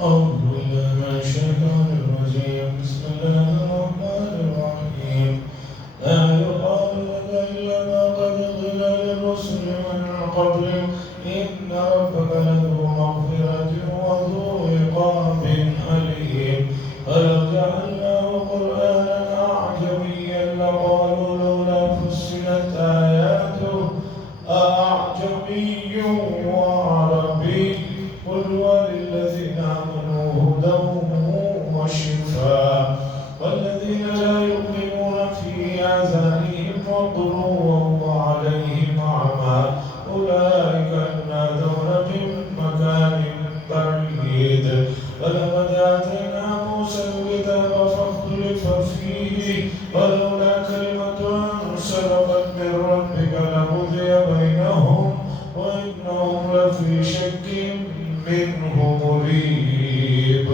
أعوذ بالله من الشيطان الرجيم. بسم الله الرحمن الرحيم. لا يقال لك إلا ما قد قيل للرسل من قبلك إن ربك لذو مغفرة وذو عقاب أليم. ولو جعلناه قرآنا أعجميا لقالوا لولا فصلت آياته أعجمي وعربي قل وللذين آمنوا هدى وشفاء والذين لا يؤمنون في آذانهم وقر وهو عليهم أعمى أولئك ينادون من مكان بعيد. ولقد آتينا موسى الكتاب فاختلف فيه ولولا كلمة سبقت من ربك لقضي بينهم وإنهم لفي شك منه مريب.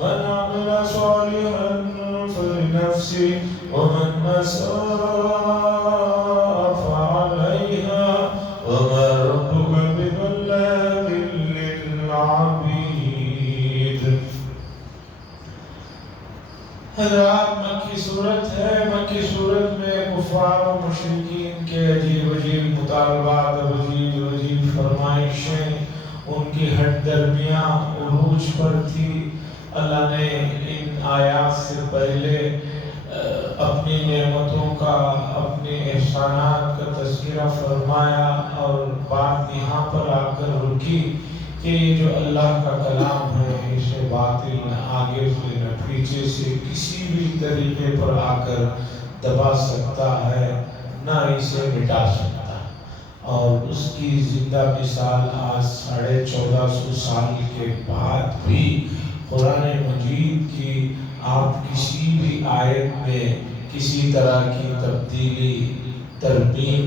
من عمل صالحا فلنفسه ومن أساء فعليها وما ربك بظلام للعبيد. حضرات مکی صورت ہے. مکی صورت میں کفار و مشرکین کے عجیب عجیب مطالبات، عجیب فرمائشیں ان کی ہٹ درمیاں عروج پر تھی. اللہ نے ان آیات سے پہلے اپنی نعمتوں کا، اپنے احسانات کا تذکرہ فرمایا اور بات یہاں پر آ کر رکی کہ یہ جو اللہ کا کلام ہے اسے باطل نہ آگے سے نہ پیچھے سے کسی بھی طریقے پر آ کر دبا سکتا ہے، نہ اسے مٹا سکتا. اور اس کی زندہ مثال آج 1450 سال کے بعد بھی قرآن مجید کی آپ کسی بھی آیت میں کسی طرح کی تبدیلی، ترمیم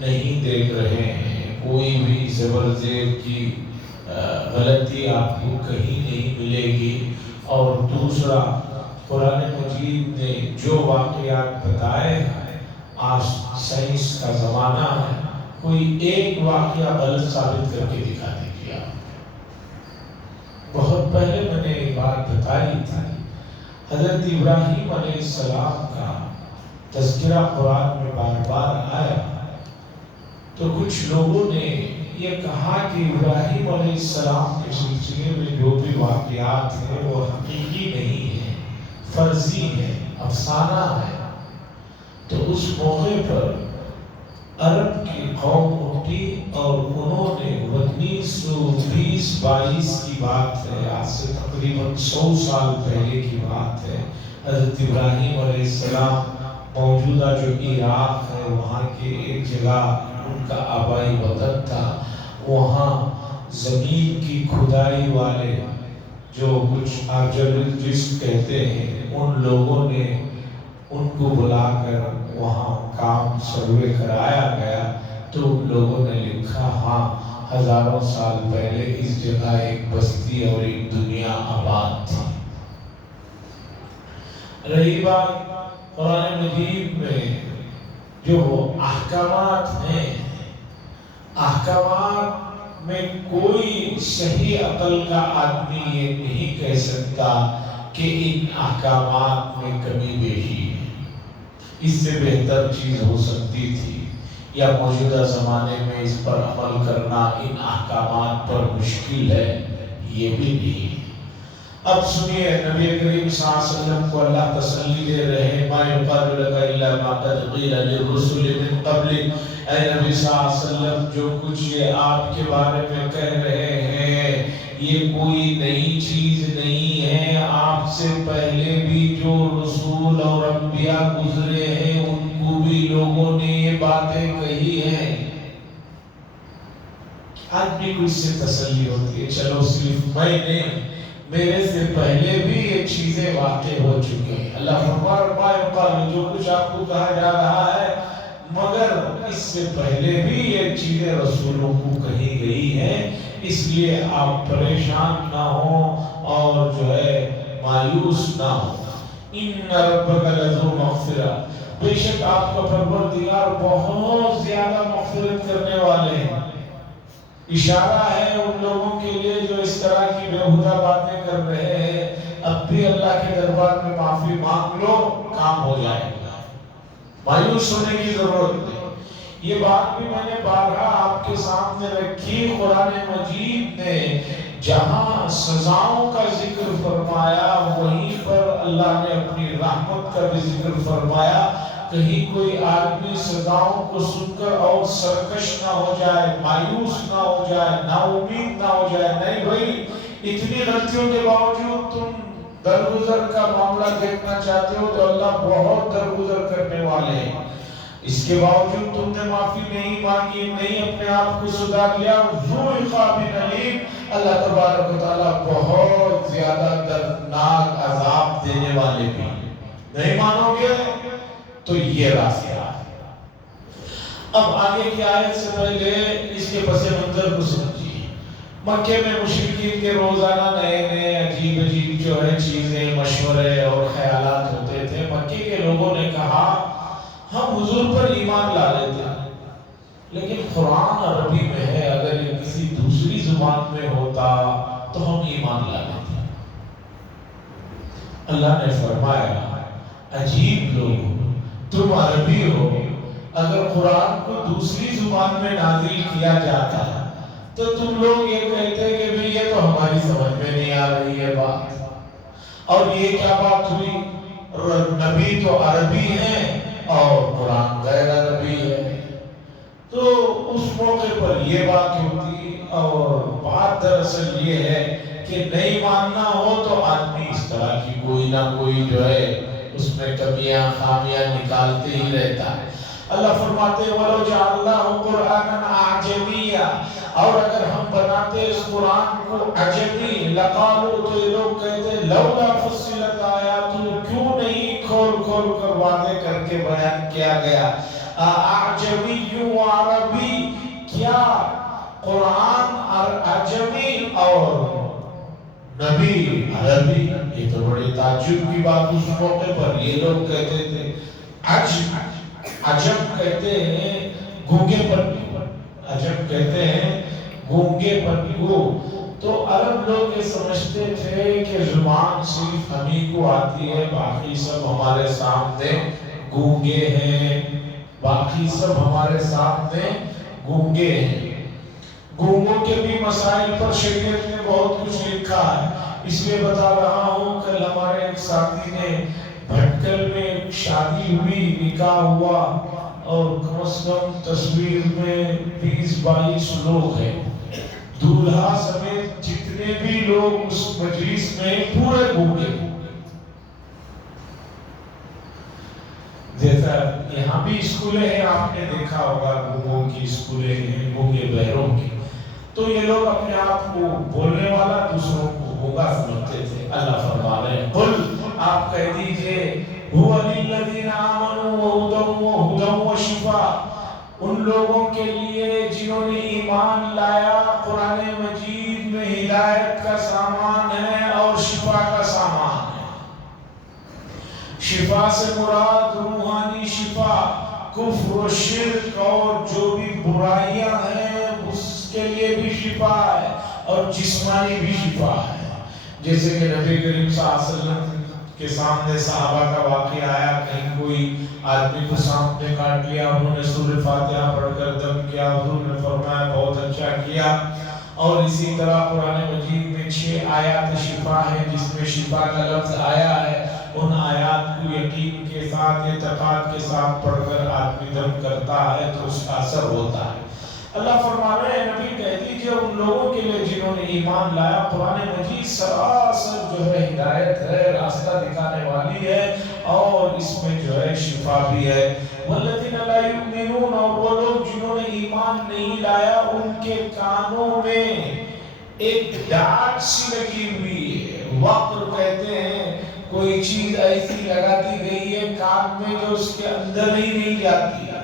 نہیں دیکھ رہے ہیں. کوئی بھی زبر زیر کی غلطی آپ کو کہیں نہیں ملے گی. اور دوسرا، قرآن مجید نے جو واقعات بتائے ہیں، آج سائنس کا زمانہ ہے، کوئی ایک واقعہ غلط ثابت کر کے دکھا دیجیے. بہت پہلے میں نے ایک بات بتائی تھی، حضرت ابراہیم علیہ السلام کا تذکرہ قرآن میں بار بار آیا تو کچھ لوگوں نے یہ کہا کہ ابراہیم علیہ السلام کے سلسلے میں جو بھی واقعات ہیں وہ حقیقی نہیں ہیں، فرضی ہیں، افسانہ ہے. تو اس موقع پر عرب کی قوم اٹھی اور انہوں نے 1920-22 کی بات ہے، آج سے تقریباً 100 سال پہلے کی بات ہے. حضرت ابراہیم علیہ السلام موجودہ جو عراق ہے وہاں کے ایک جگہ ان کا آبائی وطن تھا، وہاں زمین کی کھدائی والے جو کچھ آرکیالوجسٹ کہتے ہیں، ان لوگوں نے ان کو بلا کر وہاں کام سروے کرایا گیا تو لوگوں نے لکھا ہاں ہزاروں سال پہلے اس جگہ ایک بستی اور ایک دنیا آباد تھی. رہی بات قرآن مجید میں جو احکامات ہیں، احکامات میں کوئی صحیح عقل کا آدمی یہ نہیں کہہ سکتا کہ ان احکامات میں کمی بیشی ہے. اس سے بہتر چیز ہو سکتی تھی یا موجودہ زمانے میں اس پر عمل کرنا ان احکامات پر مشکل ہے، یہ بھی نہیں. اب سنیے، نبی کریم صلی اللہ علیہ وسلم کو اللہ تسلی دے رہے ہیں، ما یقال لک الا ما قد قیل للرسل من قبلک. اے نبی صلی اللہ علیہ وسلم، جو کچھ یہ آپ کے بارے میں کہہ رہے ہیں یہ کوئی نئی چیز نہیں ہے. آپ سے پہلے بھی جو رسول اور انبیاء گزرے ہیں ان کو بھی لوگوں نے یہ باتیں کہی ہیں. آدمی کو اس سے تسلی ہوتی ہے، چلو صرف میں نے، میرے سے پہلے بھی یہ چیزیں واقع ہو چکی ہیں. اللہ فرماتا جو کچھ آپ کو کہا جا رہا ہے مگر اس سے پہلے بھی یہ چیزیں رسولوں کو کہی گئی ہیں. اس لیے آپ پریشان نہ ہوں اور جو ہے مایوس نہ ہوں. ان ربک لذو مغفرہ، بے شک آپ کا پروردگار بہت زیادہ مغفرت کرنے والے ہیں. اشارہ ہے ان لوگوں کے لیے جو اس طرح کی بیہودہ باتیں کر رہے ہیں، اب بھی اللہ کے دربار میں معافی مانگ لو، کام ہو جائے گا، مایوس ہونے کی ضرورت نہیں۔ یہ بات بھی میں نے بارہا آپ کے سامنے رکھی، قرآن مجید نے جہاں سزاؤں کا ذکر فرمایا وہیں پر اللہ نے اپنی رحمت کا بھی ذکر فرمایا۔ کہیں کوئی آدمی سزاؤں کو سن کر اور سرکش نہ ہو جائے، مایوس نہ ہو جائے، نا امید نہ ہو جائے۔ نہیں بھائی، اتنی غلطیوں کے باوجود تم درگزر کا معاملہ دیکھنا چاہتے ہو تو اللہ بہت درگزر کرنے والے ہیں۔ اس کے باوجود تم نے معافی نہیں مانگی، نہیں اپنے آپ کو سدھار لیا، ذو عقاب علیم، اللہ تبارک و تعالیٰ بہت زیادہ دردناک عذاب دینے والے بھی۔ نہیں مانو گے تو یہ راستہ ہے۔ اب آگے کی آیت سے پہلے اس کے پس منظر کو سمجھیے۔ مکے میں مشرکین کے روزانہ نئے نئے عجیب عجیب جو ہے چیزیں، مشورے اور خیالات ہوتے تھے۔ مکے کے لوگوں نے کہا ہم حضور پر ایمان لا لیتے ہیں، لیکن قرآن عربی میں ہے، اگر یہ کسی دوسری زبان میں ہوتا تو ہم ایمان لا لیتے ہیں۔ اللہ نے فرمایا عجیب لوگ، تم عربی ہو، اگر قرآن کو دوسری زبان میں نازل کیا جاتا تو تم لوگ یہ کہتے کہ بھئی یہ تو ہماری سمجھ میں نہیں آ رہی ہے بات، اور یہ کیا بات ہوئی، نبی تو عربی ہیں اور قرآن غیر عربی ہے۔ تو اس موقع پر یہ بات ہوتی، اور بات دراصل یہ ہے کہ نہیں ماننا ہو تو آدمی اس طرح کی کوئی نہ کوئی جو ہے اس میں کمیاں خامیاں نکالتے ہی رہتا ہے۔ اللہ فرماتے ہیں وَلَوْ جَعَلْنَاهُ قُرْآنًا أَعْجَمِيًّا، اور اگر ہم بناتے اس قرآن کو عجمی، لقالوا، تو یہ لوگ کہتے لولا فصلت آیاتہ، کیوں نہیں کھول کھول کر واضح کر کے بیان کیا گیا۔ اعجمی و عربی، کیا قرآن عجمی اور نبی عربی؟ یہ تو بڑی تعجب کی بات اس موقع پر یہ لوگ کہتے تھے۔ عجم کہتے ہیں گونگے پن کو، عجم کہتے ہیں گونگے پن کو۔ تو عرب لوگ یہ سمجھتے تھے کہ زبان صرف ہمیں کو آتی ہے، باقی سب ہمارے سامنے گونگے ہیں، باقی سب ہمارے سامنے گونگے ہیں۔ گونگوں کے بھی مسائل پر شریعت نے بہت کچھ لکھا ہے، اس لیے بتا رہا ہوں۔ کل ہمارے ایک ساتھی نے بھٹکل میں شادی ہوئی، نکاح ہوا، اور کم از کم تصویر میں 20-22 لوگ ہیں، دولہا سمیت جتنے بھی لوگ اس مجلس میں پورے گونگے۔ جیسا یہاں بھی اسکولیں ہیں، آپ نے دیکھا ہوگا گونگوں کی اسکولیں ہیں، گونگے بہروں کی۔ تو یہ لوگ اپنے آپ کو بولنے والا، دوسروں کو گونگا سمجھتے تھے۔ اللہ فرما رہے ہیں قل، آپ کہہ دیجئے هُوَ لِلَّذِينَ آمَنُوا وَهُدًى وَشِفَاءٌ، ان لوگوں کے لیے جنہوں نے ایمان لایا قرآن مجید میں ہدایت کا سامان ہے اور شفا کا سامان ہے۔ شفا سے مراد روحانی شفا، کفر و شرک اور جو بھی برائیاں ہیں اس کے لیے بھی شفا ہے، اور جسمانی بھی شفا ہے۔ جیسے کہ نبی کریم صلی اللہ علیہ وسلم کے سامنے صحابہ کا واقعہ آیا، کہیں کوئی آدمی کو سانپ نے کاٹ لیا، انہوں نے سورہ فاتحہ پڑھ کر دم کیا، حضور نے فرمایا بہت اچھا کیا۔ اور اسی طرح قرآن مجید میں 6 آیات شفا ہے، جس میں شفا کا لفظ آیا ہے۔ ان آیات کو یقین کے ساتھ، اعتقاد کے ساتھ پڑھ کر آدمی دم کرتا ہے تو اس کا اثر ہوتا ہے۔ اللہ فرما رہے ہیں نبی کہہ دیجئے ان لوگوں کے لیے جنہوں نے ایمان لایا، قرآن مجید سراسر جو ہے ہدایت ہے، راستہ دکھانے والی ہے، اور اس میں جو ہے شفا بھی ہے۔ والذین لا یؤمنون، اور وہ لوگ جنہوں نے ایمان نہیں لایا ان کے کانوں میں ایک ڈاٹ سی لگی ہوئی ہے۔ وقر کہتے ہیں کوئی چیز ایسی لگا دی گئی ہے کان میں جو اس کے اندر ہی نہیں جاتی ہے۔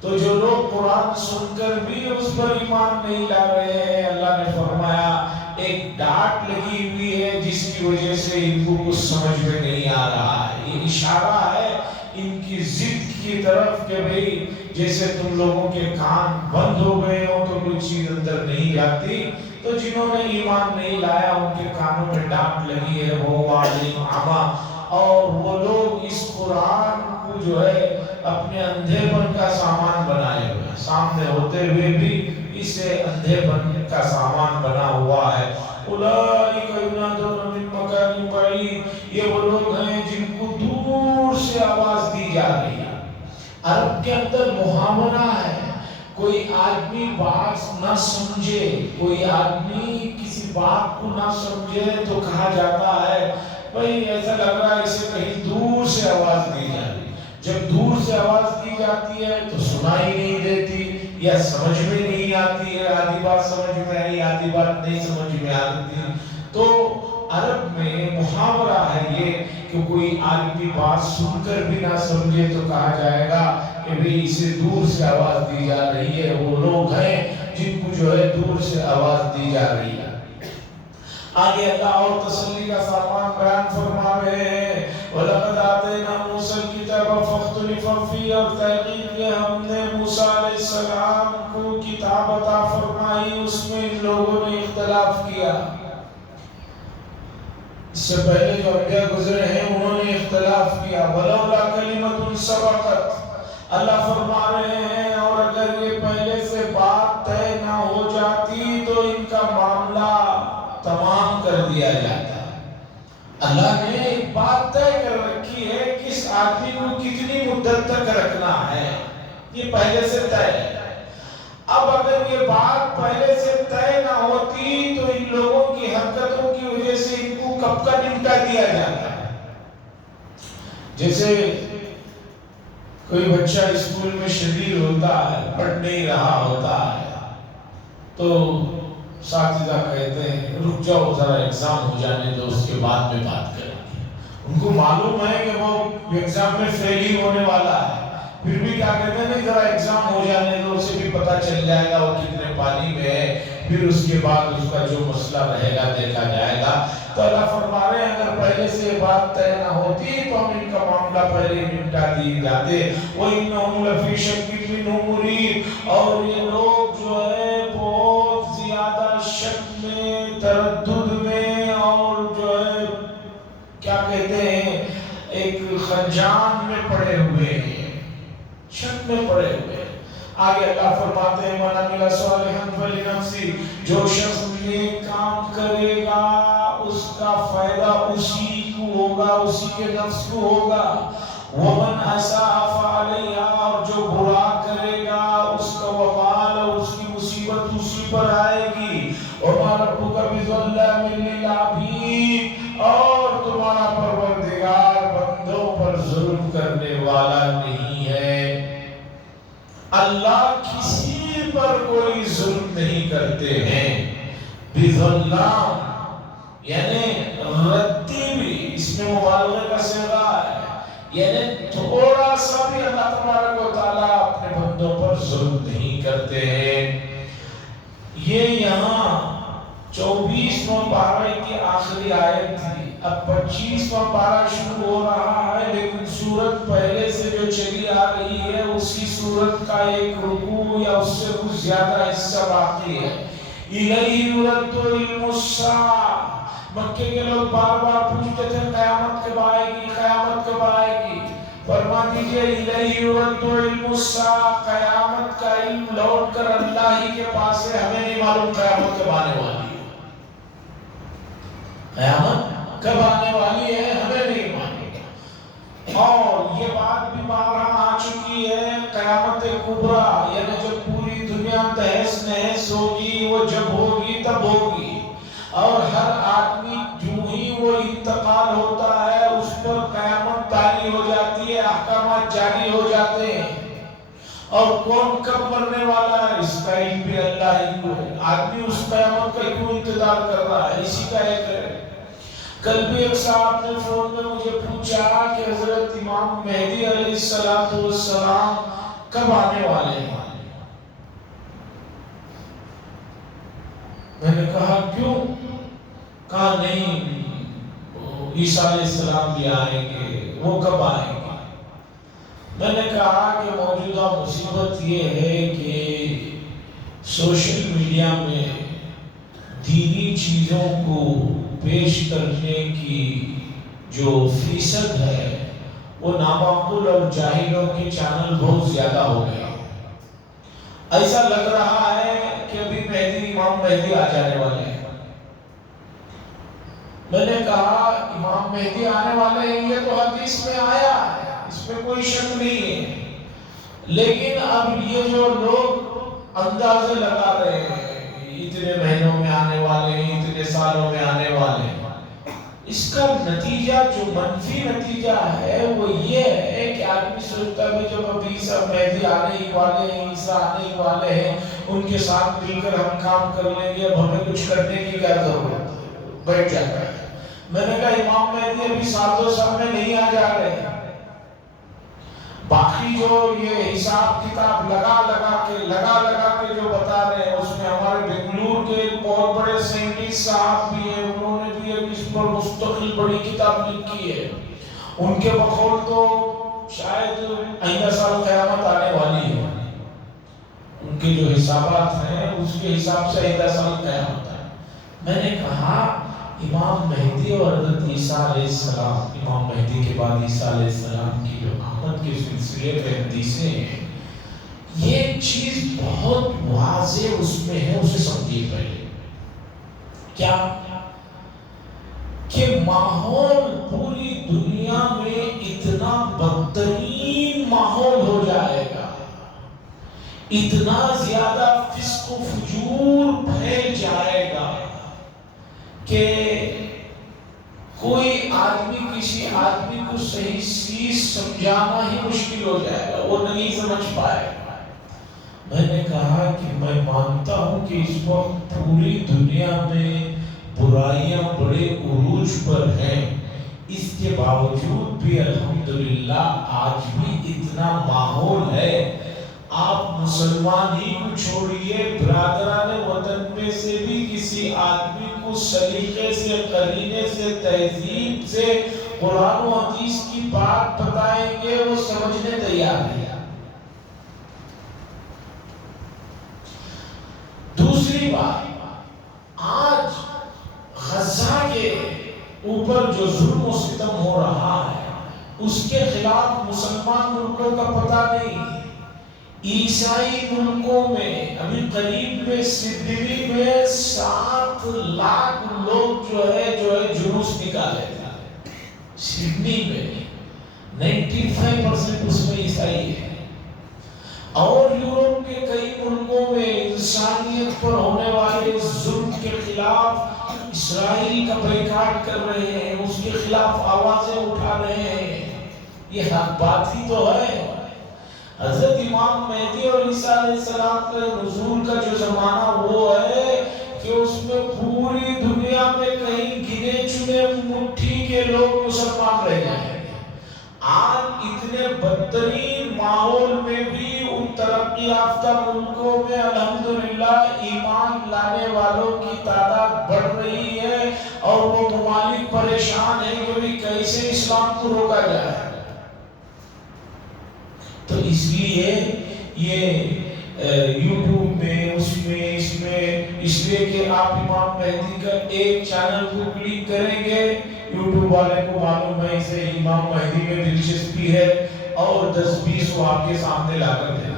تو جو لوگ قرآن سن کر بھی اس پر ایمان نہیں لا رہے ہیں، اللہ نے فرمایا ایک ڈاٹ لگی ہوئی ہے جس کی وجہ سے ان کو کچھ سمجھ میں نہیں آ رہا ہے۔ یہ اشارہ ہے ان کی ضد کی طرف کہ بھئی جیسے تم لوگوں کے کان بند ہو گئے ہو تو کوئی کوئی چیز اندر نہیں جاتی. تو جنہوں نے ایمان نہیں لایا ان کے کانوں میں ڈانٹ لگی ہے وہ عالم عما، اور وہ لوگ اس قرآن کو جو ہے اپنے اندھے پن کا سامان بنائے ہوئے ہیں، سامنے ہوتے ہوئے بھی اسے اندھے پن کا سامان بنا ہوا ہے. اولئک ینادون من مکان بعید، یہ وہ لوگ ہیں جن کو دور سے آواز دی جا رہی ہے. عرب کے اندر محاورہ ہے، کوئی آدمی بات نہ سمجھے، کوئی آدمی کسی بات کو نہ سمجھے تو کہا جاتا ہے بھئی ایسا لگ رہا ہے اسے کہیں دور سے آواز دی جا رہی ہے. جب دور سے آواز دی جاتی ہے تو سنائی نہیں دیتی یا سمجھ میں نہیں آتی ہے، آدھی بات سمجھ میں آئی آدھی بات نہیں سمجھ میں آتی. تو عرب میں محاورہ ہے یہ کہ کوئی آدمی بات سن کر بھی نہ سمجھے تو کہا جائے گا کہ بھئی اسے دور سے آواز دی جا رہی ہے. وہ لوگ ہیں جن کو جو ہے دور سے آواز دی جا رہی ہے. آگے اللہ اور تسلی کا سامان بیان فرما رہے ہیں. وَلَقَدْ آتَيْنَا مُوسَى الْكِتَابَ فَاخْتُلِفَ فِيهِ، اور تحقیق یہ ہم نے موسیٰ علیہ السلام کو کتاب عطا فرمائی، اس میں ان لوگوں نے اختلاف کیا. اس سے پہلے جو انبیاء گزرے ہیں انہوں نے اختلاف کیا. وَلَوْلَا كَلِمَةٌ سَبَقَتْ، اللہ فرما رہے ہیں اور اگر یہ پہلے سے بات طے نہ ہو جاتی تو ان کا معاملہ تمام کر دیا جاتا. اللہ نے ایک بات طے کر رکھی ہے کہ اس آدمی کو کتنی مدت تک رکھنا ہے، یہ پہلے سے طے ہے. اب اگر یہ بات پہلے سے طے نہ ہوتی تو ان لوگوں کی حرکتوں کی وجہ سے ان کو کب کا نمٹا دیا جاتا ہے. جیسے کوئی بچہ اسکول میں شریر ہوتا ہے، پڑھ نہیں رہا ہوتا ہے، تو اساتذہ کہتے ہیں رک جاؤ ذرا ایگزام ہو جانے دو اس کے بعد میں بات کریں گے. ان کو معلوم ہے کہ وہ ایگزام میں فیل ہی ہونے والا ہے، پھر بھی کیا کہتے ہیں نہیں ذرا ایگزام ہو جانے دو، اسے بھی پتہ چل جائے گا وہ کتنے پانی میں ہے، پھر اس کے بعد اس کا جو مسئلہ رہے گا دیکھا جائے گا. تو اللہ فرما رہے ہیں اگر پہلے سے بات طے نہ ہوتی تو ہم ان کا معاملہ پہلے نمٹا دیے جاتے. وَإِنَّهُمْ لَفِي شَكٍّ مِّنْهُ مُرِيبٍ، اور یہ لوگ جو ہے بہت زیادہ شک میں، تردد میں، اور جو ہے کیا کہتے ہیں ایک خنجان میں پڑے ہوئے ہیں، شک میں پڑے ہوئے ہیں. آگے اللہ فرماتے ہیں مَنْ عَمِلَ صَالِحًا فَلِنَفْسِهِ، جو شخص نیک کام کرے گا اس کا فائدہ اسی کو ہوگا، اسی کے نفس کو ہوگا. وَمَنْ أَسَاءَ فَعَلَيْهَا، اور جو برا کرے گا اس کا وبال اور اس کی مصیبت اسی پر آئے گی. وَمَا رَبُّكَ بِظَلَّامٍ لِّلْعَبِيدِ، اور تمہارا پروردگار بندوں پر ظلم کرنے والا نہیں ہے. اللہ کسی پر کوئی ظلم نہیں کرتے ہیں. بِظَلَّام یعنی ردی بھی، اس میں مبالغہ کا صیغہ ہے، یعنی تھوڑا سا بھی اللہ تبارک و تعالیٰ اپنے بندوں پر ظلم نہیں کرتے ہیں. یہ یہاں 24واں پارہ کی آخری آیت تھی. اب 25واں پارہ شروع ہو رہا ہے، لیکن سورت پہلے سے جو چلی آ رہی ہے اسی سورت کا ایک رکوع یا اس سے کچھ زیادہ حصہ باقی ہے. اِلَيْهِ يُرَدُّ عِلْمُ السَّاعَةِ، مکے کے لوگ بار بار پوچھتے تھے قیامت کب آئے گی، قیامت کب آئے گی. فرما دیجئے اِلَيْهِ يُرَدُّ عِلْمُ السَّاعَةِ، قیامت کا علم لوٹ کر اللہ ہی کے پاس ہے. ہمیں نہیں معلوم قیامت کب آنے والی ہے، قیامت کب آنے والی ہے ہمیں نہیں معلوم. اور یہ بات بھی بارہا آ چکی ہے قیامت کبریٰ، یعنی جب پوری دنیا تہس نہس ہوگی، وہ جب ہوگی تب ہوگی. اور ہر آدمی جو ہی وہ انتقال ہوتا ہے اس پر قیامت طاری ہو جاتی ہے، احکامات جاری ہو جاتے ہیں. اور کون کب مرنے والا ہے اس کا علم بھی اللہ ہی کو ہے. آدمی اس قیامت کا کیوں انتظار کر رہا ہے، اسی کا ایک ہے. کل بھی ایک صاحب نے فون میں مجھے پوچھا کہ حضرت امام مہدی علیہ السلام کب آنے والے ہیں. میں نے کہا کیوں؟ کہا نہیں عیسیٰ علیہ السلام بھی آئیں گے، وہ کب آئیں گے. میں نے کہا کہ موجودہ مصیبت یہ ہے کہ سوشل میڈیا میں دینی چیزوں کو پیش کرنے کی جو فیصد ہے وہ نامعقول اور جاہلوں کے چینل بہت زیادہ ہو گئے. ایسا لگ رہا ہے کہ ابھی امام مہدی آ جانے والے ہیں. میں نے کہا امام مہدی آنے والے ہیں یہ تو حدیث میں آیا ہے، اس میں کوئی شک نہیں ہے، لیکن اب یہ جو لوگ اندازے لگا رہے ہیں اتنے مہینوں میں آنے والے ہیں، اتنے سالوں میں آنے والے ہیں، اس کا نتیجہ جو منفی نتیجہ ہے وہ یہ ہے کہ آدمی سوچتا ہے جب ابھی عیسیٰ مہدی آنے ہی والے ہیں، عیسیٰ آنے ہی والے ہیں، ان کے ساتھ مل کر ہم کام کر لیں گے، اب ہمیں کچھ کرنے کی کیا ضرورت ہے، بیٹھ جاتا ہے. میں نے کہا امام مہدی ابھی سال 2 سال میں نہیں آ جا رہے. باقی جو یہ حساب کتاب لگا کے جو بتا رہے ہیں اس میں ہمارے بنگلور کے بہت بڑے سائنٹسٹ صاحب بھی ہیں، انہوں نے بھی اس پر مستقل بڑی کتاب لکھی ہے. ان کے بقول تو شاید آئندہ سال قیامت آنے والی ہے. ان کے جو حسابات ہیں اس کے حساب سے آئندہ سال قیامت ہے. میں نے کہا امام مہدی اور حضرت عیسیٰ علیہ السلام، امام مہدی کے بعد عیسیٰ علیہ السلام کی جو آمد کے سلسلے میں حدیثیں ہیں، یہ چیز بہت واضح اس میں ہے. اسے سمجھیے پہلے کیا کہ ماحول پوری دنیا میں اتنا بدترین ماحول ہو جائے گا، اتنا زیادہ فسق و فجور پھیل جائے گا کہ کوئی آدمی کسی آدمی کو صحیح چیز سمجھانا ہی مشکل ہو جائے گا، وہ نہیں سمجھ پائے گا. میں نے کہا کہ میں مانتا ہوں کہ اس وقت پوری دنیا میں برائیاں بڑے عروج پر ہیں، اس کے باوجود بھی الحمدللہ آج بھی اتنا ماحول ہے. آپ مسلمان ہی کو چھوڑیے، برادران وطن میں سے بھی کسی آدمی کو سلیقے سے، قرینے سے، تہذیب سے قرآن و حدیث کی بات بتائیں گے وہ سمجھنے تیار ہے. دوسری بات، آج غزہ کے اوپر جو ظلم و ستم ہو رہا ہے اس کے خلاف مسلمان ملکوں کا پتہ نہیں. عیسائی ملکوں میں ابھی قریب میں سڈنی میں 7 لاکھ لوگ جو ہے جلوس نکالے تھے. سڈنی میں 95% اس میں عیسائی ہے. اور یورپ کے کئی ملکوں میں انسانیت پر ہونے والے ظلم کے خلاف اسرائیل کا بائیکاٹ کر رہے ہیں، اس کے خلاف آوازیں اٹھا رہے ہیں. یہ حق بات ہی تو ہے. حضرت امام مہدی اور عیسیٰ علیہ السلام کے نزول کا جو زمانہ وہ ہے کہ اس میں پوری دنیا میں کہیں گنے چنے مٹھی کے لوگ مسلمان رہ جائیں گے. آج اتنے بدترین ماحول میں بھی ان ترقی یافتہ ملکوں میں الحمدللہ ایمان لانے والوں کی تعداد بڑھ رہی ہے اور وہ ممالک پریشان ہیں کہ بھی کیسے اسلام کو روکا جائے. تو اس لیے یہ یوٹیوب میں اس لیے کہ آپ امام مہدی کا ایک چینل کو کلک کریں گے، یوٹیوب والے کو معلوم ہے اسے امام مہدی میں دلچسپی ہے اور 10-20 وہ آپ کے سامنے لا کر دے گا.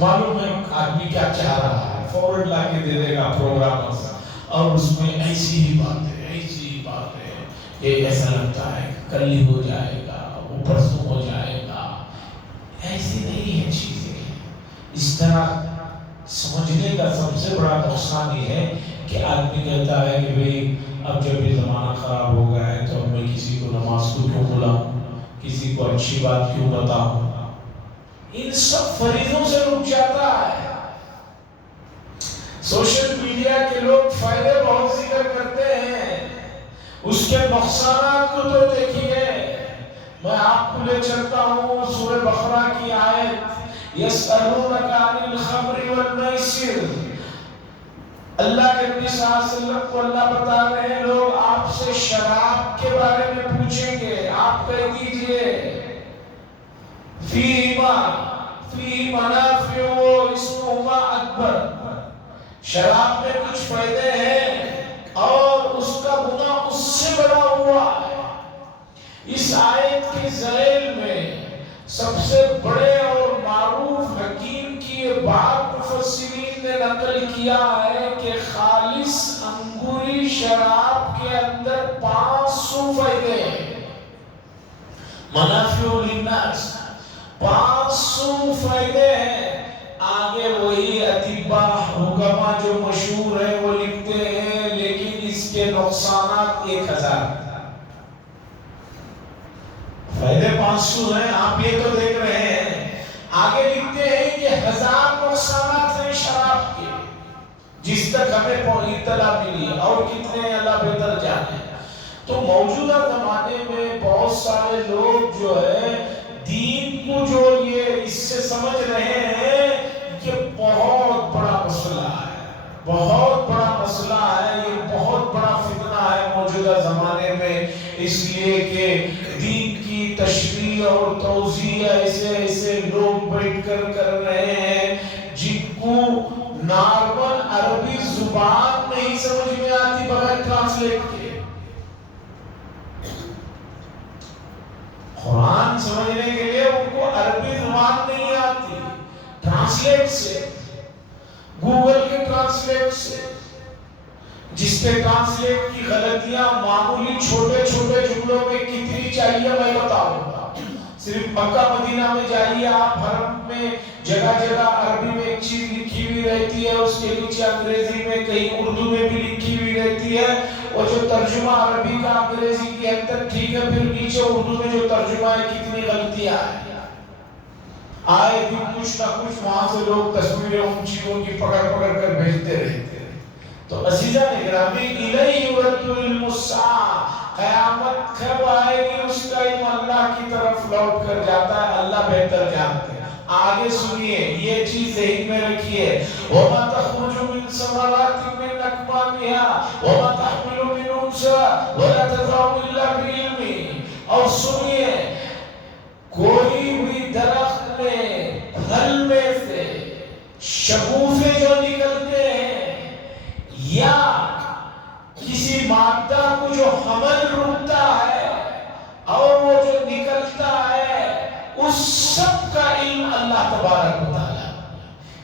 معلوم ہے آدمی کیا چاہ رہا ہے، فورورڈ لا کے دے دے گا پروگرام اور اس میں ایسی ہی باتیں کہ ایسا لگتا ہے کل ہی ہو جائے گا، پرسوں ہو جائے گا. ایسی نہیں ہے چیزیں. اس طرح سمجھنے کا سب سے بڑا نقصان یہ ہے کہ آدمی کہتا ہے کہ بھئی اب جب یہ زمانہ خراب ہو گیا ہے تو اب میں کسی کو نماز کو کیوں بلاؤں، کسی کو اچھی بات کیوں بتاؤں. ان سب فریضوں سے رک جاتا ہے. سوشل میڈیا کے لوگ فائدے بہت ذکر کرتے ہیں، اس کے نقصانات کو تو دیکھیے. میں آپ کو لے چلتا ہوں سورہ بقرہ کی آیت یسألونک عن الخمر والمیسر. اللہ کے نبی صلی اللہ علیہ وسلم کو اللہ بتا رہے ہیں لوگ آپ سے شراب کے بارے میں پوچھیں گے، آپ کہہ دیجئے فیہما فیہ منافع اکبر، شراب میں کچھ فائدے ہیں اور اس کا گناہ اس سے بڑا ہوا ہے۔ اس آیت کے ذیل میں سب سے بڑے اور معروف حکیم کی یہ بات مفسرین نے نقل کیا ہے کہ خالص انگوری شراب کے اندر 500 فائدے ہیں، منافع للناس، 500 فائدے ہیں۔ آگے وہی اطباء حکما جو مشہور ہیں وہ لکھتے ہیں لیکن اس کے نقصانات 1000۔ فائدے 500 ہیں، آپ یہ تو دیکھ رہے ہیں، آگے لکھتے ہیں کہ 1000 نقصانات ہیں شراب کے، جس تک ہمیں اطلاع ملی، اور کتنے اللہ بہتر جانے۔ تو موجودہ زمانے میں بہت سارے لوگ جو ہے دین کو جو یہ اس سے سمجھ رہے ہیں کہ بہت بڑا مسئلہ ہے، بہت بڑا مسئلہ ہے، یہ بہت بڑا فتنہ ہے موجودہ زمانے میں، اس لیے کہ دین کی تشریح اور توضیح ایسے لوگ بیٹھ کر کر رہے ہیں جن کو نارمل عربی زبان نہیں سمجھ میں آتی بغیر ٹرانسلیٹ کے۔ قرآن سمجھنے کے لیے ان کو عربی زبان نہیں آتی، ٹرانسلیٹ سے، گوگل کے ٹرانسلیٹ سے، جس پہ ٹرانسلیٹ کی غلطیاں معمولی چھوٹے چھوٹے جملوں میں کتنی چاہیے میں بتاؤں گا۔ صرف مکہ مدینہ میں جائیے آپ، حرم میں جگہ جگہ عربی میں ایک چیز لکھی ہوئی رہتی ہے، اس کے نیچے انگریزی میں کہیں اردو میں بھی لکھی ہوئی رہتی ہے، اور جو ترجمہ عربی کا انگریزی کے اندر ٹھیک ہے، پھر نیچے اردو میں جو ترجمہ ہے کتنی غلطیاں ہیں۔ آئے دن کچھ نہ کچھ وہاں سے لوگ تصویریں ان چیزوں کی پکڑ کر بھیجتے رہتے ہیں۔ تو عزیزان گرامی، الیہ یرد علم الساعہ، قیامت کب آئے گی اس کا علم اللہ کی طرف لوٹ کر جاتا ہے، اللہ بہتر جانتے ہیں۔ آگے سنیے، یہ چیز ذہن میں رکھیے، وَمَا تَخْرُجُ مِن ثَمَرَاتٍ مِّنْ أَكْمَامِهَا وَمَا تَحْمِلُ مِنْ أُنثَىٰ وَلَا تَضَعُ إِلَّا بِعِلْمِهِ۔ اور سنیے، کوئی بھی درخت میں پھل میں سے شگوفے جو نکلتے ہیں یا کسی مادہ کو جو حمل رکتا ہے اور وہ جو نکلتا ہے، اس سب کا علم اللہ تبارک و تعالیٰ۔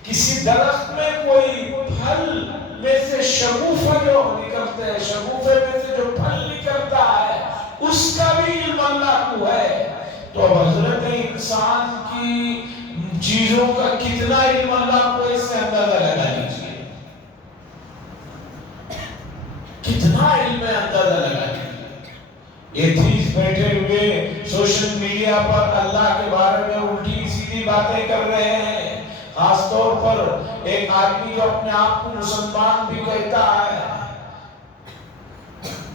کسی درخت میں کوئی پھل میں سے شگوفہ جو نکلتے ہیں، شگوفے میں سے جو پھل نکلتا ہے، اس کا بھی علم اللہ کو ہے۔ تو اب حضرت انسان کی چیزوں کا کتنا علم اللہ کو، اس سے اندازہ لگا لیجیے، کتنا علم ہے اندازہ لگا لیجیے۔ ایتھیس بیٹھے ہوئے سوشل میڈیا پر اللہ کے بارے میں الٹی سیدھی باتیں کر رہے ہیں، خاص طور پر ایک آدمی جو اپنے آپ کو مسلمان بھی کہتا ہے،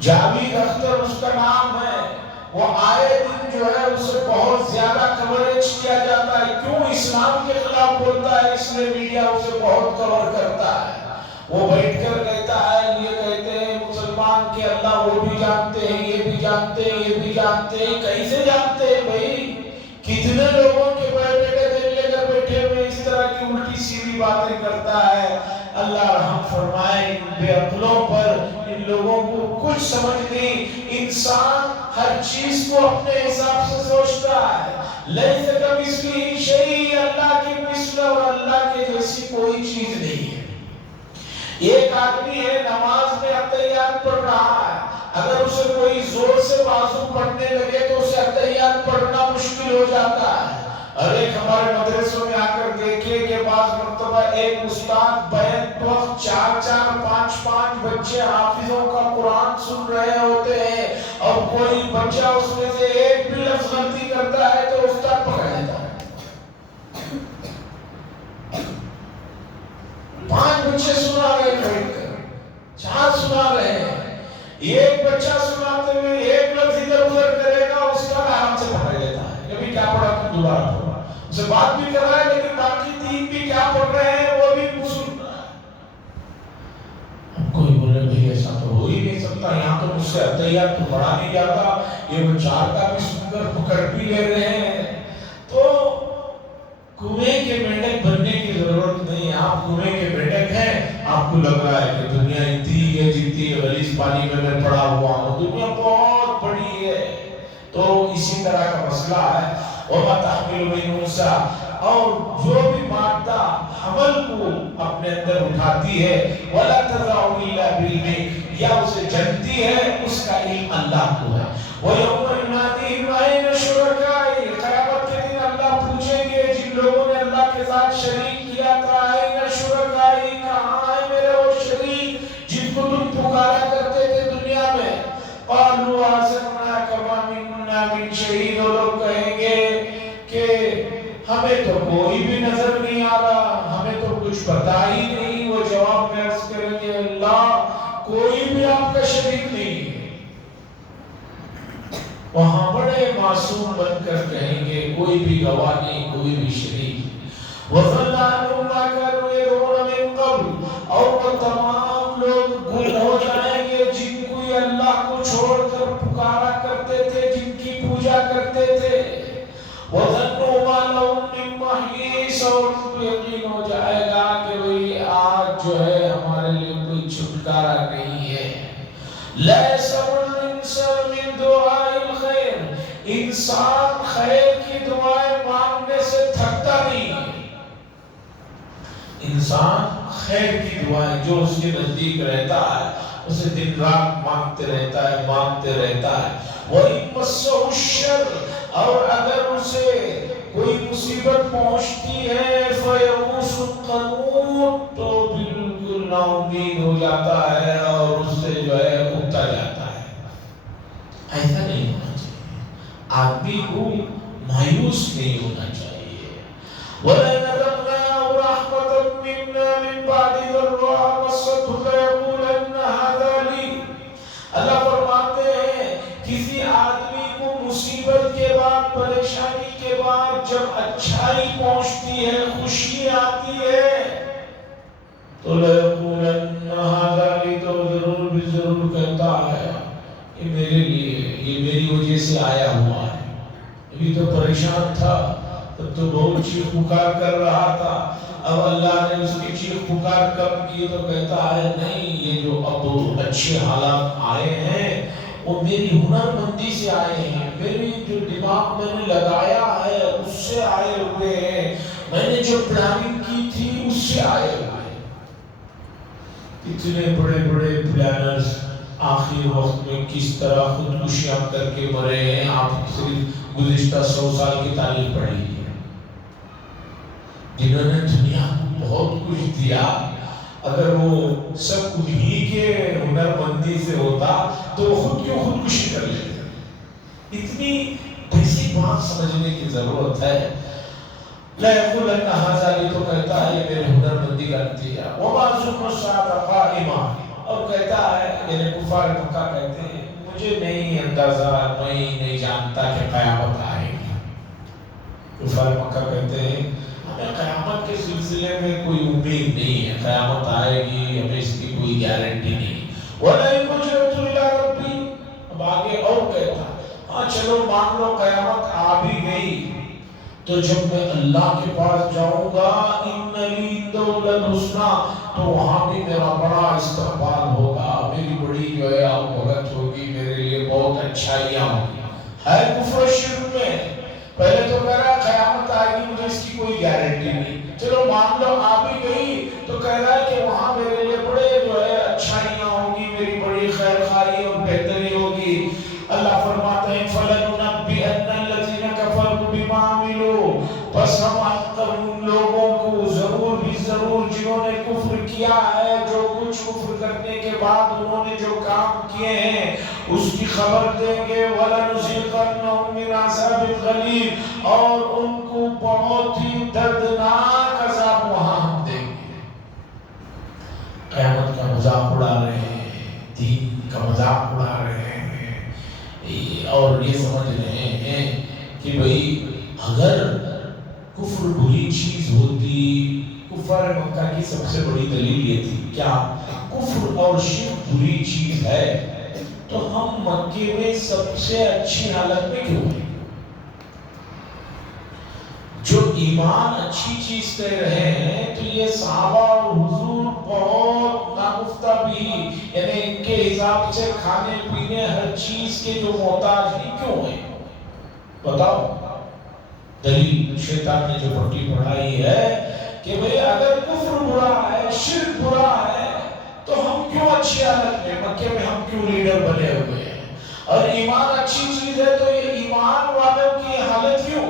جاوید اختر اس کا نام ہے، وہ آئے دن جو ہے اسے بہت زیادہ کوریج کیا جاتا ہے، کیوں اسلام کے خلاف بولتا ہے، اس لیے میڈیا اسے بہت کور کرتا ہے۔ وہ بیٹھ کر کہتا ہے، یہ کہتے ہیں مسلمان کہ اللہ وہ بھی جانتے ہیں، یہ بھی جانتے ہیں، یہ بھی جانتے ہیں۔ کیسے جانتے ہیں بھائی؟ کتنے لوگوں کے بیٹے دل لے کر بیٹھے ہوئے اس طرح کی الٹی سیدھی باتیں کرتا ہے۔ اللہ رحم فرمائے ان بے عقلوں پر، ان لوگوں کو کچھ سمجھ نہیں۔ انسان ہر چیز کو اپنے حساب سے سوچتا ہے، لیس کمثلہ شیء، اللہ کی مثل اور اللہ کے جیسی کوئی چیز نہیں ہے۔ ایک آدمی ہے نماز میں اتحیات پڑھ رہا ہے، اگر اسے کوئی زور سے بازو پڑھنے لگے تو اسے اتحیات پڑھنا مشکل ہو جاتا ہے۔ اور ایک ہمارے مدرسوں میں آ کر دیکھے کہ بعض مرتبہ ایک استاد بیک وقت 4 5 بچے حافظوں کا قرآن سن رہے ہوتے ہیں، اور کوئی بچہ اس میں سے ایک بھی لفظ غلطی کرتا ہے تو استاد پکڑ لیتا ہے۔ 5 بچے سنا رہے ہیں، 4 سنا رہے ہیں، ایک بچہ سناتے ہوئے ایک لفظ ادھر ادھر کرے گا، اس کا آرام سے پکڑ لیتا ہے، کبھی کیا پڑھا تو دوبارہ پڑھا، اسے بات بھی کر رہا ہے لیکن باقی 3 بھی کیا پڑھ رہے ہیں وہ بھی سن رہا ہے۔ اب کوئی بولے بھئی ایسا تو ہو ہی نہیں سکتا، یہاں تو مجھ سے اتحیات تو پڑھا نہیں جاتا، یہ وہ 4 کا بھی سن کر پکڑ بھی لے رہے ہیں۔ تو کنویں کے مینڈک بننے کی ضرورت نہیں. آپ کنویں کے بیٹک ہیں, آپ کو لگ رہا ہے کہ دنیا اتنی ہے جتنی غلیظ پانی میں پڑا ہوا ہوں. دنیا بہت بڑی ہے. تو اسی طرح کا مسئلہ ہے. وَمَا تَحْمِلُ مِنْ أُنْثَىٰ, اور جو بھی مادہ حمل کو اپنے اندر اٹھاتی ہے, وَلَا تَضَعُ إِلَّا بِعِلْمِهِ, یا اسے جنتی ہے, اس کا علم اللہ کو ہے. وَيَوْمَ يُنَادِيهِمْ أَيْنَ شُرَكَائِي, قیامت کے دن اللہ پوچھیں گے جن لوگوں نے اللہ کے ساتھ شریک کیا تھا, أَيْنَ شُرَكَائِي, کہاں ہے میرے وہ شریک جن کو تم پکارا کرتے تھے دنیا میں. قَالُوا أَعْزَمْنَا كَمَا مِنَّا مِنْ شَهِيدٍ, وہ لوگ کہیں گے کہ ہمیں تو کوئی بھی نظر نہیں آ رہا, ہمیں تو کچھ پتا ہی نہیں. وہ جواب میں عرض کریں گے اللہ کوئی بھی آپ کا شریک نہیں. وہاں بڑے معصوم بن کر کہیں گے کوئی بھی گواہ نہیں, کوئی بھی شریک. وَظَلَّ عَنْهُمْ مَا كَانُوا يَدْعُونَ مِن قَبْلُ, اور وہ تمام لوگ گم ہو جائیں گے جن کو یہ اللہ کو چھوڑ کر پکارا کرتے تھے, جن کی پوجا کرتے تھے. وَظَنُّوا مَا لَهُم مِّن مَّحِيصٍ, اور ان کو یقین ہو جائے گا کہ وہی آج جو ہے ہمارے لیے کوئی چھٹکارا نہیں ہے. لَيْسَ الْإِنسَانُ مِن دُعَاءِ الْخَيْرِ, انسان خیر کی دعائیں مانگنے سے تھکتا نہیں. انسان خیر کی دعائیں جو اس کے نزدیک رہتا ہے اسے دن رات مانگتے رہتا ہے, مانگتے رہتا ہے. وَإِن مَسَّهُ الشَّرُّ, اور اگر اسے کوئی مصیبت پہنچتی ہے, فَيَئُوسٌ قَنُوطٌ, تو بالکل نا امید ہو جاتا ہے اور اس سے جو ہے اگتا جاتا ہے. ایسا نہیں ہونا چاہیے, آدمی کو مایوس نہیں ہونا چاہیے. وَلَئِنْ أَذَقْنَاهُ رَحْمَةً مِنَّا مِن بَعْدِ ضَرَّاءٍ مَسَّتْهُ لَيَقُولَنَّ هَٰذَا لِي, اللہ فرماتے ہیں کسی آدمی کو مصیبت کے بعد, پریشانی کے بعد جب اچھائی پہنچتی ہے, خوشی آتی ہے, تو لَيَقُولَنَّ هَٰذَا لِي, تو ضرور بھی ضرور کہتا ہے یہ میرے لیے, یہ میری وجہ سے آیا ہوا ہے. ابھی تو پریشان تھا, تب تو بہت چیخ پکار کر رہا تھا, اب اللہ نے اس کی چیخ پکار کم کی تو کہتا ہے نہیں, یہ جو اب اچھے حالات آئے ہیں وہ میری ہنر مندی سے آئے ہیں, میری جو دماغ میں نے لگایا ہے اس سے آئے ہوئے ہیں, میں نے جو پلاننگ کی تھی اس سے آئے ہوئے ہیں. اتنے بڑے بڑے پلانرز آخر وقت میں کس طرح خودکشیاں کر کے مرے ہیں, آپ صرف گزشتہ 100 سال کی تاریخ پڑھی ہے. جنہوں نے دنیا کو بہت کچھ دیا, اگر وہ سب انہی کے ہنر مندی سے ہوتا تو خود کیوں خودکشی کر لیتے. اتنی بیسک بات سمجھنے کی ضرورت ہے. لَيَقُولَنَّ هَٰذَا لِي, تو کہتا ہے یہ میرے ہنر مندی کا نتیجہ. وَمَا أَظُنُّ السَّاعَةَ قَائِمَةً, اور کہتا ہے یعنی کفار مکہ کہتے ہیں مجھے نہیں اندازہ, میں نہیں جانتا کہ قیامت آئے گی. کفار مکہ کہتے ہیں ہمیں قیامت کے سلسلے میں کوئی امید نہیں ہے, قیامت آئے گی ہمیں اس کی کوئی گارنٹی نہیں. وَلَئِن رُجِعْتُ إِلَىٰ رَبِّي, اب آگے اور کہتا ہاں چلو مان لو قیامت آ بھی گئی, تو جب میں اللہ کے پاس جاؤں گا إِنَّ لِي عِندَهُ لَلْحُسْنَىٰ, تو وہاں بھی میرا بڑا استقبال ہوگا, میری بڑی جو ہے بھگت ہوگی, میرے لیے بہت اچھائیاں ہوں گی. ہے کفر شرک میں, پہلے تو کہہ رہا ہے قیامت آئے گی مجھے اس کی کوئی گارنٹی نہیں, چلو مان لو آ بھی گئی, تو کہہ رہا ہے کہ وہاں میرے لیے بڑے جو ہے اچھائیاں ہوں گی, میری بڑی خیر خواہی اور بہتری ہوگی. اللہ فرماتے ہیں فَلَنُنَبِّئَنَّ الَّذِينَ كَفَرُوا بِمَا عَمِلُوا, بس ہم ان لوگوں کو ضرور بھی ضرور جنہوں نے کفر کیا ہے, جو کچھ کفر کرنے کے بعد انہوں نے جو کام کیے ہیں اس کی خبر دیں گے. وَلَنُذِيقَنَّهُم مِّنْ عَذَابٍ غَلِيظٍ, اور ان کو بہت ہی دردناک عذاب وہاں ہم دیں گے. قیامت کا مذاق اڑا رہے ہیں, دین کا مذاق اڑا رہے ہیں, اور یہ سمجھ رہے ہیں کہ بھئی اگر کفر بری چیز ہوتی, کفار مکہ کی سب سے بڑی دلیل یہ تھی کیا کفر اور شرک بری چیز ہے, تو ہم مکے میں سب سے اچھی حالت میں کیوں ہیں؟ جو ایمان اچھی چیز کہہ رہے ہیں تو یہ صحابہ اور حضور بہت ناگفتہ بھی، یعنی ان کے حساب سے کھانے پینے ہر چیز کے جو محتاج ہی کیوں ہیں؟ بتاؤ دلیل شیطان نے جو پٹی پڑھائی ہے کہ بھئی اگر کفر برا ہے، شرک برا ہے، تو ہم کیوں اچھی حالت میں مکے میں ہم کیوں لیڈر بنے ہوئے ہیں؟ اور ایمان اچھی چیز ہے تو یہ ایمان والوں کی حالت کیوں؟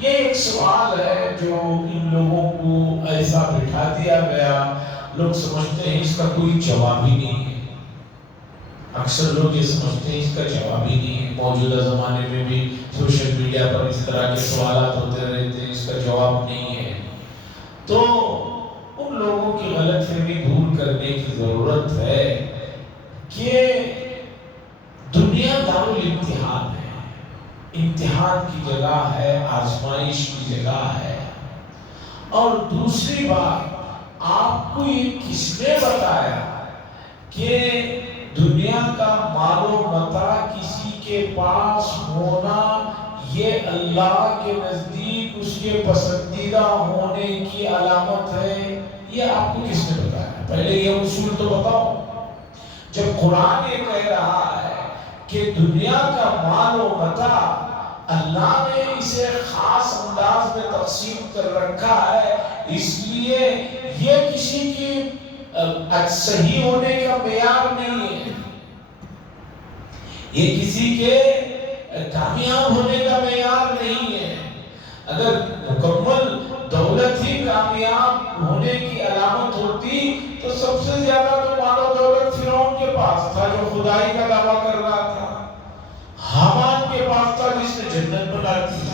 یہ ایک سوال ہے جو ان لوگوں کو ایسا بٹھا دیا گیا، لوگ سمجھتے ہیں اس کا کوئی جواب ہی نہیں ہے۔ اکثر لوگ یہ سمجھتے ہیں اس کا جواب ہی نہیں ہے۔ موجودہ زمانے میں بھی سوشل میڈیا پر اس طرح کے سوالات ہوتے رہتے ہیں، اس کا جواب نہیں ہے۔ تو ان لوگوں کی غلط فہمی دور کرنے کی ضرورت ہے کہ دنیا دارالامتحان ہے، امتحان کی جگہ ہے، آزمائش کی جگہ ہے۔ اور دوسری بات، آپ کو یہ کس نے بتایا کہ دنیا کا مال و متاع کسی کے پاس ہونا یہ اللہ کے نزدیک اس کے پسندیدہ ہونے کی علامت ہے؟ یہ آپ کو کس نے بتایا؟ پہلے یہ اصول تو بتاؤ۔ جب قرآن یہ کہہ رہا ہے کہ دنیا کا مال و متاع اللہ نے اسے خاص انداز میں تقسیم کر رکھا ہے، اس لیے یہ کسی کی صحیح ہونے کا معیار نہیں ہے، یہ کسی کے کامیاب ہونے کا معیار نہیں ہے۔ اگر مکمل دولت ہی کامیاب ہونے کی علامت ہوتی تو سب سے زیادہ تو مال و دولت فرعون کے پاس تھا جو خدائی کا دعویٰ کر رہا تھا، حامان کے پاس تھا جس نے جنت بنا دی،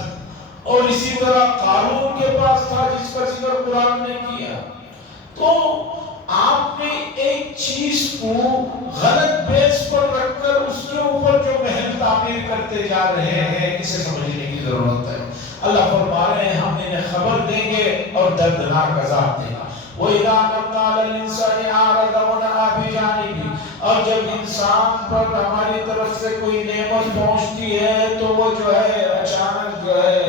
اور اسی طرح قارون کے پاس تھا جس کا ذکر قرآن نے کیا۔ تو آپ نے ایک چیز کو غلط بیس پر رکھ کر اس کے اوپر جو محل تعمیر کرتے جا رہے ہیں، اسے سمجھنے کی ضرورت ہے۔ اللہ فرما رہے ہیں ہم انہیں خبر دیں گے اور دردناک عذاب دیں گے۔ وَإِذَا أَنْعَمْنَا عَلَى الْإِنسَانِ أَعْرَضَ وَنَأَىٰ بِجَانِبِهِ، اور جب انسان پر ہماری طرف سے کوئی نعمت پہنچتی ہے تو وہ جو ہے اچانک جو ہے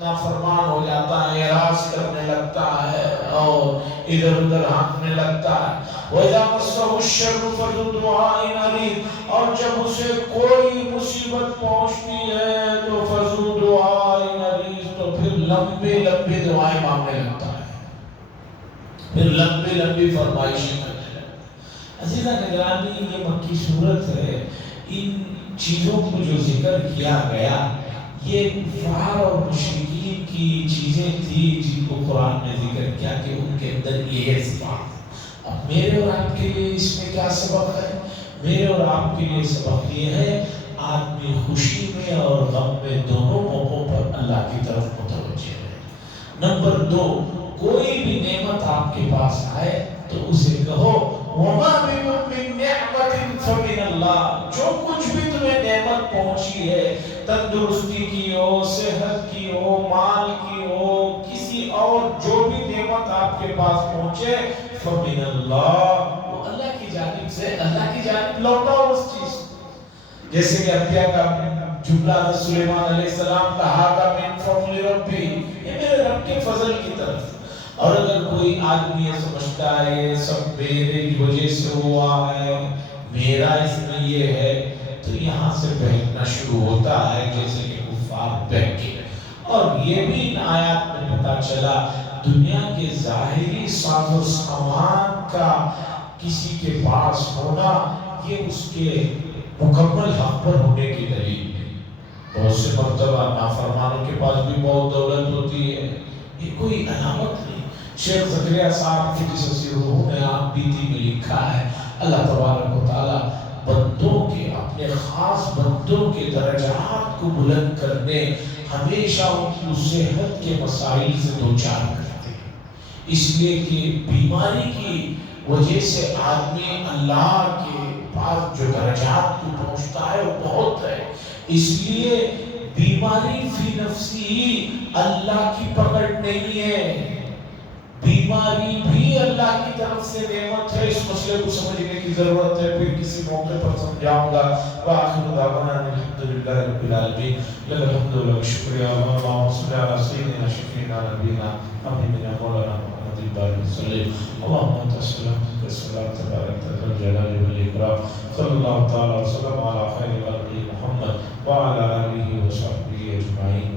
نافرمان ہو جاتا ہے، اعراض کرنے لگتا ہے اور ادھر ادھر ہانکنے لگتا ہے۔ وَإِذَا مَسَّهُ الشَّرُّ فَذُو دُعَاءٍ عَرِيضٍ، اور جب اسے کوئی مصیبت پہنچتی ہے تو فَذُو دُعَاءٍ عَرِيضٍ، تو پھر لمبی لمبی دعائیں مانگنے لگتا ہے، پھر لمبی لمبی فرمائشیں کرنے لگتا ہے۔ عزیزہ نگرانی، یہ مکی صورت ہے۔ ان چیزوں کو جو ذکر کیا گیا یہ کفار اور مشرکین کی چیزیں تھی جن کو قرآن نے ذکر کیا کہ ان کے اندر یہ صفات۔ اب میرے اور آپ کے لیے اس میں کیا سبق ہے؟ میرے اور آپ کے لیے سبق یہ ہے آدمی خوشی میں اور غم میں دونوں موقعوں پر اللہ کی طرف متوجہ ہے۔ نمبر 2، کوئی بھی نعمت آپ کے پاس آئے تو اسے کہو وَمَا بِكُم مِّن نِّعْمَةٍ فَمِنَ اللَّهِ، جو کچھ بھی تمہیں نعمت پہنچی ہے، تندرستی کی ہو، صحت کی ہو، مال کی ہو، کسی اور جو بھی نعمت آپ کے پاس پہنچے فَمِنَ اللَّهِ، وہ اللہ کی جانب سے، اللہ کی جانب لوٹاؤ اس چیز۔ جیسے کہ انبیاء کا جملہ سلیمان علیہ السلام کا ہَذَا مِن فَضْلِ رَبِّي، یہ میرے رب کے فضل کی طرف۔ اور اگر کوئی آدمی یہ سمجھتا ہے یہ سب میری وجہ سے ہوا ہے، میرا اس میں یہ ہے، تو یہاں سے بہکنا شروع ہوتا ہے جیسے کہ کفار بہکے۔ اور یہ بھی ان آیات میں پتہ چلا دنیا کے ظاہری ساز و سامان کا کسی کے پاس ہونا یہ اس کے مکمل حق پر ہونے کی دلیل ہے۔ بہت سے مرتبہ نافرمانوں کے پاس بھی بہت دولت ہوتی ہے، یہ کوئی علامت نہیں۔ شیخ زکریا صاحب کی جس روح میں آپ بیتی میں لکھا ہے اللہ تبارک و تعالی بندوں کے، اپنے خاص بندوں کے درجات کو بلند کرنے ہمیشہ ان کی صحت کے مسائل سے دوچار کرتے ہیں، اس لیے کہ بیماری کی وجہ سے آدمی اللہ کے پاس جو درجات کو پہنچتا ہے وہ بہت ہے۔ اس لیے بیماری فی نفسی اللہ کی پکڑ نہیں ہے، بیماری بیماری بھی اللہ کی طرف سے نعمت ہے، اس مسئلے کو سمجھنے کی ضرورت ہے، پھر کسی موقع پر سمجھاؤں گا۔ وآخر دعوانا الحمدللہ رب العالمین، لک الحمد و لک شکر یا اللہ، اللہم صلی علی سیدنا شفیعنا نبینا حبیبنا مولانا محمد الباری صلی اللہم انت السلام والسلام تبارک ذو الجلال والاکرام، صلی اللہ تعالی وسلم علی خیر خلقہ محمد وعلی آلہ وصحبہ اجمعین۔